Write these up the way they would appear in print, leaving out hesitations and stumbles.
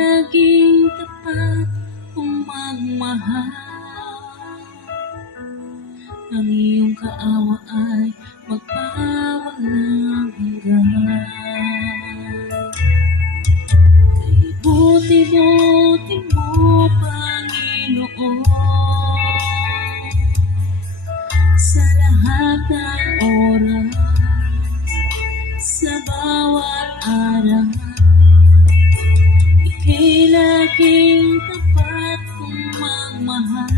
laging tapat kung magmahal. Ang iyong kaawa ay magpawalang hanggan. Kay buti-buti mo, Panginoon, sa lahat ng oras, sa bawat araw, ika'y laging tapat kung magmahal.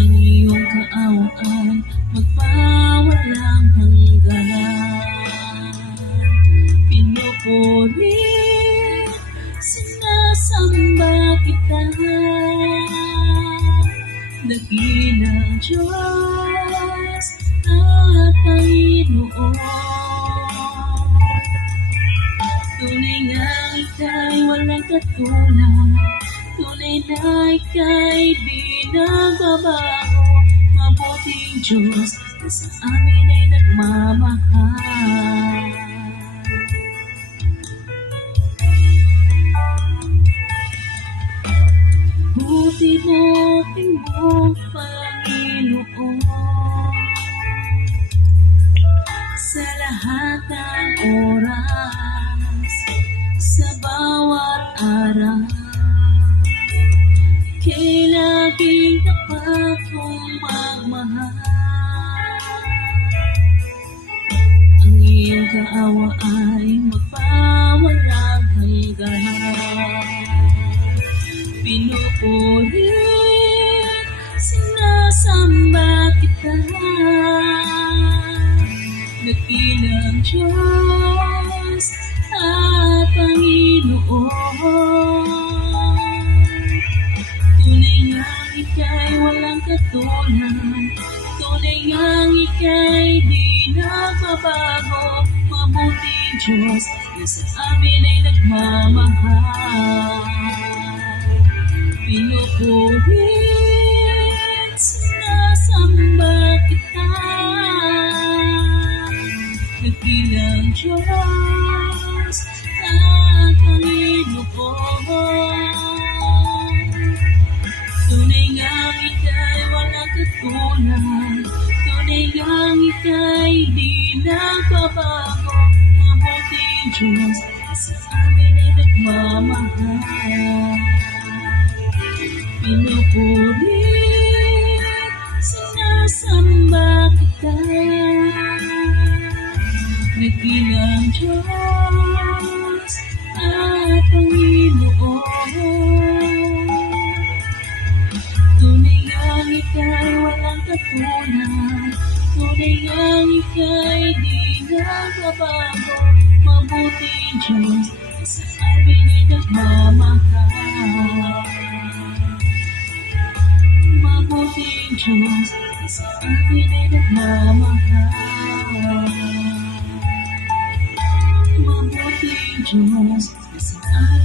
Ang iyong kaawa ay magpawalang hanggan. Pinupuri, sinasamba kita, dakilang Diyos at Panginoon. Tunay nga ika'y walang katulad, tunay na ika'y di nagbabago. Mabuting Diyos na sa amin ay nagmamahal. Buti-buti mo, Panginoon, sa lahat ng oras, sa bawat araw, ika'y laging tapat kung magmahal. Ang iyong kaawa ay magpawalang hanggan. Pinupuri, sinasamba kita, dakilang Diyos at Panginoon. Tunay nga ika'y walang katulad, tunay nga ika'y di nagbabago. Mabuting Diyos na sa amin ay nagmamahal. Pinupuri, sinasamba kita, dakilang Diyos at Panginoon. Tunay nga ika'y walang katulad, tunay nga ika'y di nagbabago. Mabuting Diyos na sa amin ay nagmamahal. Pinupuri, sinasamba kita, dakilang Diyos at Panginoon. Tunay nga ika'y walang katulad, tunay nga ika'y di nagbabago. Mabuting Diyos na sa amin ay nagmamahal. Mabuting Diyos na sa amin ay nagmamahal. Mabuting Diyos na sa amin